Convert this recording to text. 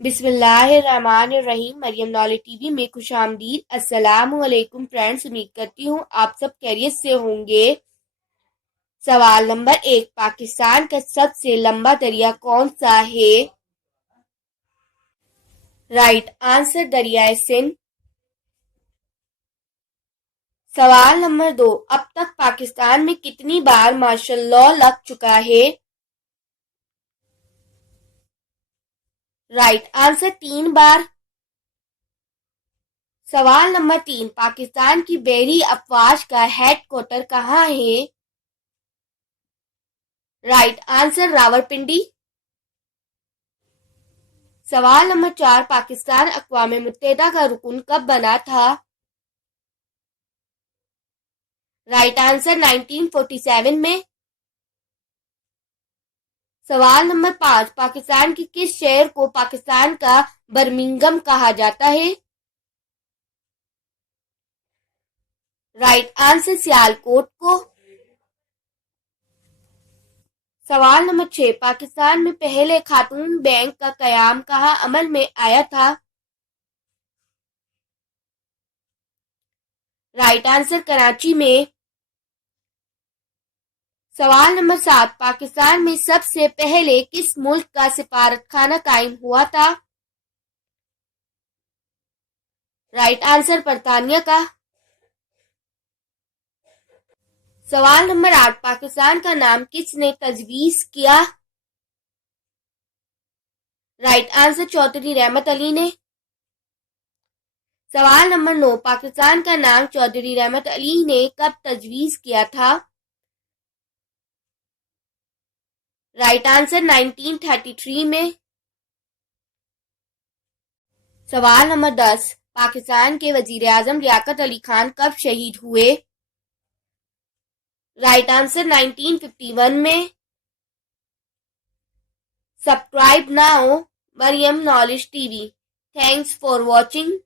بسم اللہ الرحمن الرحیم۔ مریم نالج ٹی وی میں خوش آمدید۔ السلام علیکم فرینڈز، امید کرتی ہوں آپ سب خیریت سے ہوں گے۔ سوال نمبر 1، پاکستان کا سب سے لمبا دریا کون سا ہے؟ رائٹ آنسر دریائے سندھ۔ سوال نمبر 2، اب تک پاکستان میں کتنی بار مارشل لاء لگ چکا ہے؟ رائٹ آنسر 3 بار۔ سوال نمبر 3، پاکستان کی بحری افواج کا ہیڈ کوارٹر کہاں ہے؟ Right answer Rawalpindi. سوال نمبر 4، پاکستان اقوام متحدہ کا رکن کب بنا تھا؟ رائٹ آنسر 1947 میں۔ سوال نمبر 5، پاکستان کے کس شہر کو پاکستان کا برمنگھم کہا جاتا ہے؟ رائٹ آنسر سیالکوٹ کو۔ سوال نمبر 6، پاکستان میں پہلے خاتون بینک کا قیام کہاں عمل میں آیا تھا؟ رائٹ آنسر کراچی میں۔ سوال نمبر 7، پاکستان میں سب سے پہلے کس ملک کا سفارت خانہ قائم ہوا تھا؟ رائٹ آنسر برطانیہ کا۔ سوال نمبر 8، پاکستان کا نام کس نے تجویز کیا؟ رائٹ آنسر چودھری رحمت علی نے۔ سوال نمبر 9، پاکستان کا نام چودھری رحمت علی نے کب تجویز کیا تھا؟ رائٹ آنسر 1933 میں۔ سوال نمبر 10، پاکستان کے وزیر اعظم لیاقت علی خان کب شہید ہوئے؟ رائٹ آنسر 1951 میں۔ Subscribe now Maryam knowledge T V. Thanks for watching.